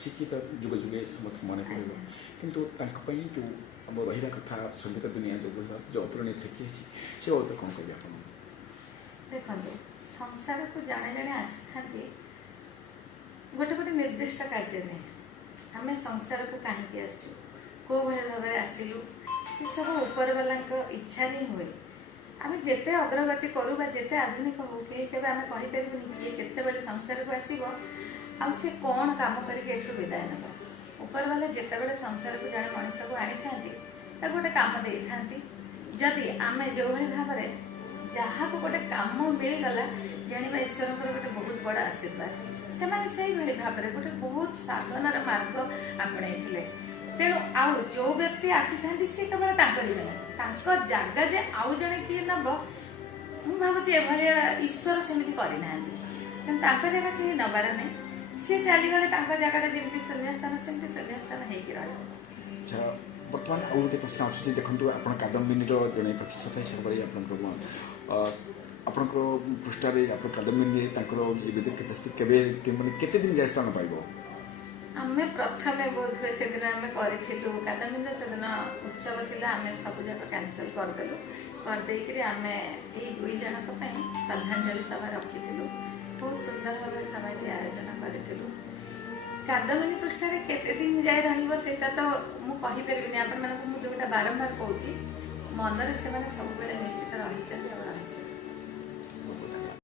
शिक्षित जुग जुगे समस्त मन पड़े किंतु जो आम रहा कथा संगीत दुनिया जो अपूरणीय क्षति से बात कौन कहे आप देखो संसार को जाने जाने आसी था गोटे गोटे निर्दिष्ट कार्य नहीं आम संसार को कहीं आसु कौ भाई भाव में आसलु से सब ऊपर वाला इच्छा ही हुए आम जिते अग्रगति करूँ जिते आधुनिक हो कि आम कहीपर किए केत संसार को आसो सी कौन कम करके विदाय ना ऊपर वाले जिते बड़े संसार को जाने मनीष को आनी था गोटे कम दे था जदि आम जो भाव में जहाँ को गोटे कम मिलगला जाना ईश्वर गोटे बहुत बड़ा आशीर्वाद से भाव में गोटे बहुत साधनार मार्ग आपणे तेणु आउ जो व्यक्ति आसी था सी केवल नुह जगह जे आउ जड़े किए नब मु भावी ईश्वर सेमती करना जगह किए नबार नहीं सी चलीगले जगह जमी शून्यस्थान सेमती शून्यस्थान हो बर्तमान आउ गोटे प्रश्न आसूँ देखो आप कादम्बिनी जड़े प्रतिष्ठाता हिसाब से आपण पृष्ठारे आप कादम्बिनी केते दिन जाए स्थान पाइब आम प्रथम बोध हुए से दिन आम करूँ कादम्बिनी से दिन उत्सव थी आम सब जाक कैनसल करदेलु करदे आम यही दुई जन श्रद्धांजलि सभा रखी बहुत सुंदर भाव सभा आयोजन करूँ कादम्बिनी पृष्ठारे केते दिन जाए रहीटा तो मुझे आपण मानक मुझे बारंबार कहूँ मनरे से सब निश्चित रही